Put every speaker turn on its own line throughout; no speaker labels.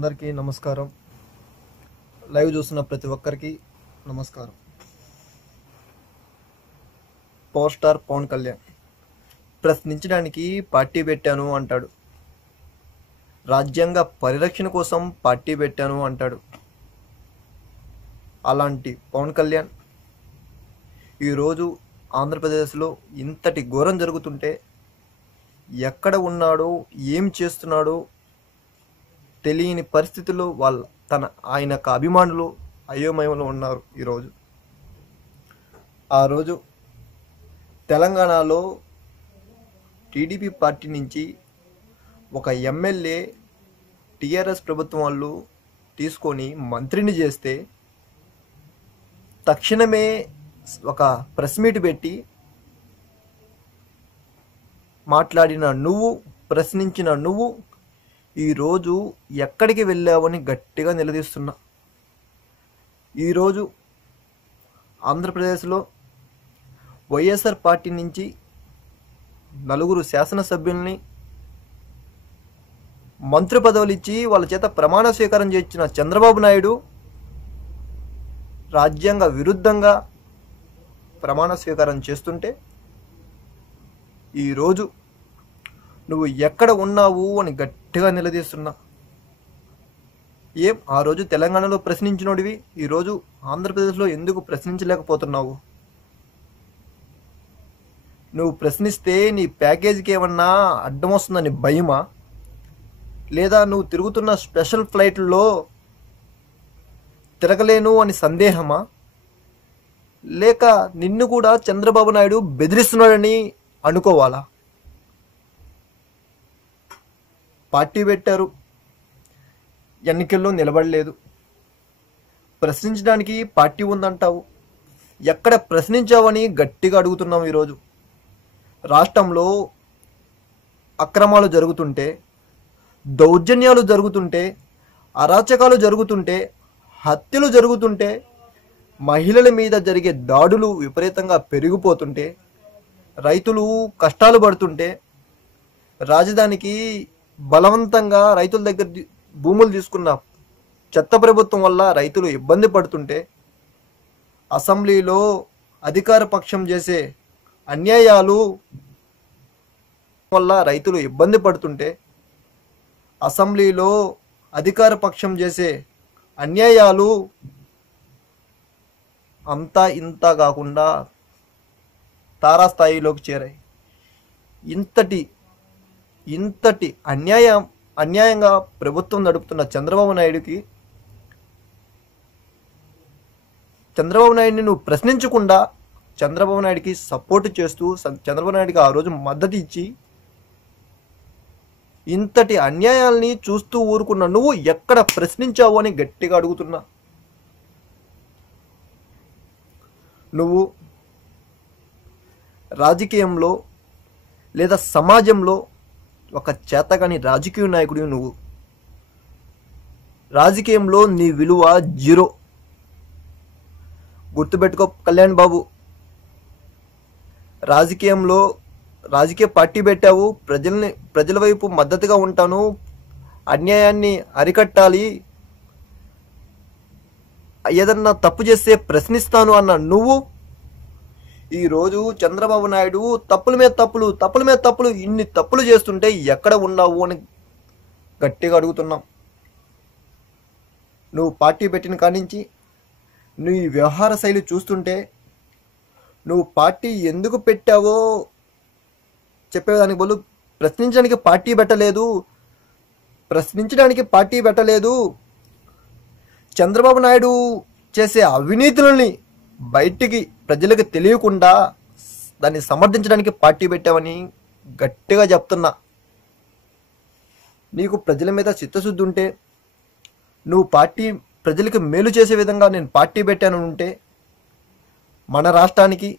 అందరికీ నమస్కారం. లైవ్ చూస్తున్న ప్రతి ఒక్కరికి నమస్కారం. Power star Pawan Kalyan. ప్రశ్నించడానికి పార్టీ పెట్టాను అంటాడు. రాజ్యాంగ పరిరక్షణ కోసం పార్టీ పెట్టాను అంటాడు. అలాంటి పవన్ కళ్యాణ్ ఈరోజు ఆంధ్రప్రదేశ్లో ఇంతటి ఘోరం జరుగుతుంటే ఎక్కడ ఉన్నాడో ఏం చేస్తున్నాడో తెలియని పరిస్థితుల్లో వాళ్ళ తన ఆయన యొక్క అభిమానులు అయోమయంలో ఉన్నారు ఈరోజు. ఆ రోజు తెలంగాణలో టీడీపీ పార్టీ నుంచి ఒక ఎమ్మెల్యే టీఆర్ఎస్ ప్రభుత్వం వాళ్ళు తీసుకొని మంత్రిని చేస్తే తక్షణమే ఒక ప్రెస్ మీట్ పెట్టి మాట్లాడిన నువ్వు ప్రశ్నించిన నువ్వు ఈరోజు ఎక్కడికి వెళ్ళావని గట్టిగా నిలదీస్తున్నా. ఈరోజు ఆంధ్రప్రదేశ్లో వైఎస్ఆర్ పార్టీ నుంచి నలుగురు శాసనసభ్యుల్ని మంత్రి పదవులు ఇచ్చి వాళ్ళ చేత ప్రమాణ స్వీకారం చేయించిన చంద్రబాబు నాయుడు రాజ్యాంగ విరుద్ధంగా ప్రమాణ స్వీకారం చేస్తుంటే ఈరోజు నువ్వు ఎక్కడ ఉన్నావు అని గట్టిగా నిలదీస్తున్నా. ఏం? ఆ రోజు తెలంగాణలో ప్రశ్నించినోడివి ఈరోజు ఆంధ్రప్రదేశ్లో ఎందుకు ప్రశ్నించలేకపోతున్నావు? నువ్వు ప్రశ్నిస్తే నీ ప్యాకేజీకి ఏమన్నా అడ్డం వస్తుందని భయమా? లేదా నువ్వు తిరుగుతున్న స్పెషల్ ఫ్లైట్లో తిరగలేను అని సందేహమా? లేక నిన్ను కూడా చంద్రబాబు నాయుడు బెదిరిస్తున్నాడని అనుకోవాలా? పార్టీ పెట్టారు. ఎన్నికల్లో నిలబడలేదు. ప్రశ్నించడానికి పార్టీ ఉందంటావు. ఎక్కడ ప్రశ్నించావని గట్టిగా అడుగుతున్నాం ఈరోజు. రాష్ట్రంలో అక్రమాలు జరుగుతుంటే దౌర్జన్యాలు జరుగుతుంటే అరాచకాలు జరుగుతుంటే హత్యలు జరుగుతుంటే మహిళల మీద జరిగే దాడులు విపరీతంగా పెరిగిపోతుంటే రైతులు కష్టాలు పడుతుంటే రాజధానికి బలవంతంగా రైతుల దగ్గర భూములు తీసుకున్న చెత్త ప్రభుత్వం వల్ల రైతులు ఇబ్బంది పడుతుంటే అసెంబ్లీలో అధికార పక్షం చేసే అన్యాయాలు వల్ల రైతులు ఇబ్బంది పడుతుంటే అసెంబ్లీలో అధికార పక్షం చేసే అన్యాయాలు అంతా ఇంత కాకుండా తారాస్థాయిలోకి చేరాయి. ఇంతటి ఇంతటి అన్యాయం అన్యాయంగా ప్రభుత్వం నడుపుతున్న చంద్రబాబు నాయుడుకి చంద్రబాబు నాయుడిని నువ్వు ప్రశ్నించకుండా చంద్రబాబు నాయుడికి సపోర్ట్ చేస్తూ చంద్రబాబు నాయుడికి ఆ రోజు మద్దతు ఇచ్చి ఇంతటి అన్యాయాల్ని చూస్తూ ఊరుకున్న నువ్వు ఎక్కడ ప్రశ్నించావు అని గట్టిగా అడుగుతున్నా. నువ్వు రాజకీయంలో లేదా సమాజంలో ఒక చేతగాని రాజకీయ నాయకుడివి నువ్వు. రాజకీయంలో నీ విలువ జీరో. గుర్తుపెట్టుకో కళ్యాణ్ బాబు. రాజకీయంలో రాజకీయ పార్టీ పెట్టావు ప్రజల్ని ప్రజల వైపు మద్దతుగా ఉంటాను అన్యాయాన్ని అరికట్టాలి ఏదన్నా తప్పు చేస్తే ప్రశ్నిస్తాను అన్న నువ్వు ఈరోజు చంద్రబాబు నాయుడు తప్పుల మీద తప్పులు తప్పుల మీద తప్పులు ఇన్ని తప్పులు చేస్తుంటే ఎక్కడ ఉన్నావు అని గట్టిగా అడుగుతున్నాం. నువ్వు పార్టీ పెట్టిన కానించి నీ వ్యవహార శైలి చూస్తుంటే నువ్వు పార్టీ ఎందుకు పెట్టావో చెప్పేదానికి బదులు ప్రశ్నించడానికి పార్టీ పెట్టలేదు ప్రశ్నించడానికి పార్టీ పెట్టలేదు. చంద్రబాబు నాయుడు చేసే అవినీతులని బయటికి ప్రజలకు తెలియకుండా దాన్ని సమర్థించడానికి పార్టీ పెట్టామని గట్టిగా చెప్తున్నా. నీకు ప్రజల మీద చిత్తశుద్ధి ఉంటే నువ్వు పార్టీ ప్రజలకు మేలు చేసే విధంగా నేను పార్టీ పెట్టాను ఉంటే మన రాష్ట్రానికి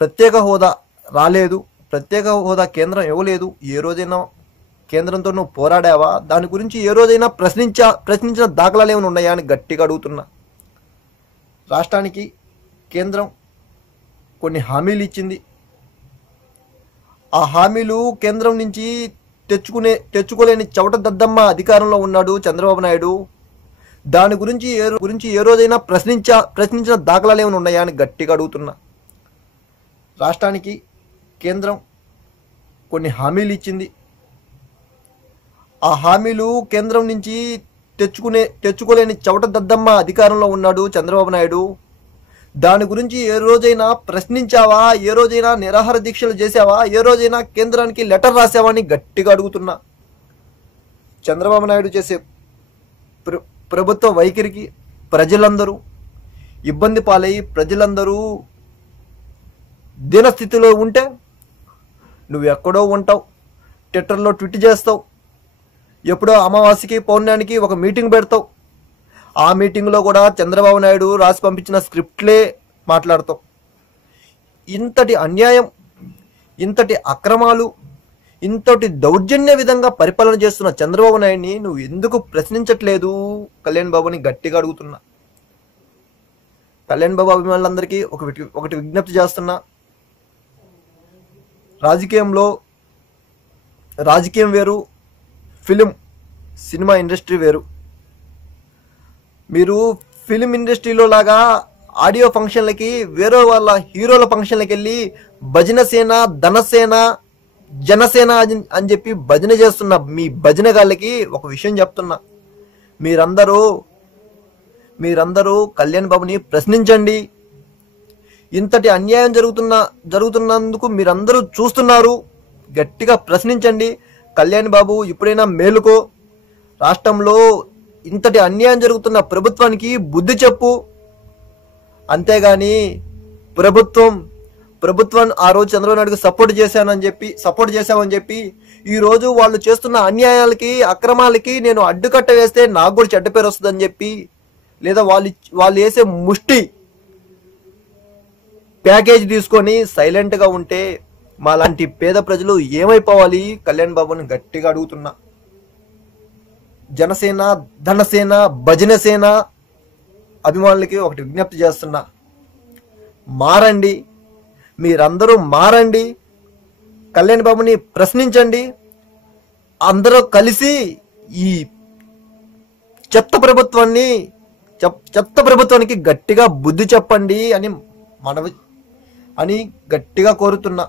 ప్రత్యేక హోదా రాలేదు ప్రత్యేక హోదా కేంద్రం ఇవ్వలేదు ఏ రోజైనా కేంద్రంతో నువ్వు పోరాడావా? దాని గురించి ఏ రోజైనా ప్రశ్నించా ప్రశ్నించిన దాఖలాలు ఏమైనా ఉన్నాయా అని గట్టిగా అడుగుతున్నా. రాష్ట్రానికి కేంద్రం కొన్ని హామీలు ఇచ్చింది. ఆ హామీలు కేంద్రం నుంచి తెచ్చుకునే తెచ్చుకోలేని చవట దద్దమ్మ అధికారంలో ఉన్నాడు చంద్రబాబు నాయుడు. దాని గురించి ఏ గురించి ఏ రోజైనా ప్రశ్నించా ప్రశ్నించిన దాఖలాలు ఏమైనా ఉన్నాయా అని గట్టిగా అడుగుతున్నా. రాష్ట్రానికి కేంద్రం కొన్ని హామీలు ఇచ్చింది. ఆ హామీలు కేంద్రం నుంచి తెచ్చుకునే తెచ్చుకోలేని చవట దద్దమ్మ అధికారంలో ఉన్నాడు చంద్రబాబు నాయుడు. దాని గురించి ఏ రోజైనా ప్రశ్నించావా? ఏ రోజైనా నిరాహార దీక్షలు చేసావా ఏ రోజైనా కేంద్రానికి లెటర్ రాసావా అని గట్టిగా అడుగుతున్నా. చంద్రబాబు నాయుడు చేసే ప్ర ప్రభుత్వ వైఖరికి ప్రజలందరూ ఇబ్బంది పాలై ప్రజలందరూ దీనస్థితిలో ఉంటే నువ్వు ఎక్కడో ఉంటావు. ట్విట్టర్లో ట్విట్ చేస్తావు. ఎప్పుడో అమావాస్యకి పౌర్ణానికి ఒక మీటింగ్ పెడతావు. ఆ మీటింగ్లో కూడా చంద్రబాబు నాయుడు రాసి పంపించిన స్క్రిప్ట్లే మాట్లాడతాం ఇంతటి అన్యాయం ఇంతటి అక్రమాలు ఇంతటి దౌర్జన్య విధంగా పరిపాలన చేస్తున్న చంద్రబాబు నాయుడిని నువ్వు ఎందుకు ప్రశ్నించట్లేదు? కళ్యాణ్ బాబుని గట్టిగా అడుగుతున్నా. కళ్యాణ్ బాబు అభిమానులందరికీ ఒక ఒకటి విజ్ఞప్తి చేస్తున్నా. రాజకీయంలో రాజకీయం వేరు ఫిలిం సినిమా ఇండస్ట్రీ వేరు. మీరు ఫిలిం ఇండస్ట్రీలో లాగా ఆడియో ఫంక్షన్లకి వేరే వాళ్ళ హీరోల ఫంక్షన్లకి వెళ్ళి భజనసేన ధనసేన జనసేన అని- అని చెప్పి భజన చేస్తున్న మీ భజన గాళ్ళకి ఒక విషయం చెప్తున్నా. మీరందరూ మీరందరూ కళ్యాణ్ బాబుని ప్రశ్నించండి. ఇంతటి అన్యాయం జరుగుతున్న జరుగుతున్నందుకు మీరందరూ చూస్తున్నారు. గట్టిగా ప్రశ్నించండి. కళ్యాణ్ బాబు ఇప్పుడైనా మేలుకో. రాష్ట్రంలో ఇంతటి అన్యాయం జరుగుతున్న ప్రభుత్వానికి బుద్ధి చెప్పు. అంతేగాని ప్రభుత్వం ప్రభుత్వం ఆ రోజు చంద్రబాబు నాయుడుకి సపోర్ట్ చేశానని చెప్పి సపోర్ట్ చేశామని చెప్పి ఈరోజు వాళ్ళు చేస్తున్న అన్యాయాలకి అక్రమాలకి నేను అడ్డుకట్ట వేస్తే నాకు కూడా చెడ్డ పేరు వస్తుందని చెప్పి లేదా వాళ్ళు వాళ్ళు వేసే ముష్టి ప్యాకేజ్ తీసుకొని సైలెంట్గా ఉంటే మా లాంటి పేద ప్రజలు ఏమైపోవాలి? కళ్యాణ్ బాబుని గట్టిగా అడుగుతున్నా. జనసేన ధనసేన భజనసేన అభిమానులకి ఒకటి విజ్ఞప్తి చేస్తున్నా. మారండి. మీరందరూ మారండి. కళ్యాణ్ బాబుని ప్రశ్నించండి. అందరూ కలిసి ఈ చెత్త ప్రభుత్వాన్ని చెప్- చెత్త ప్రభుత్వానికి గట్టిగా బుద్ధి చెప్పండి అని మనవి అని గట్టిగా కోరుతున్నా.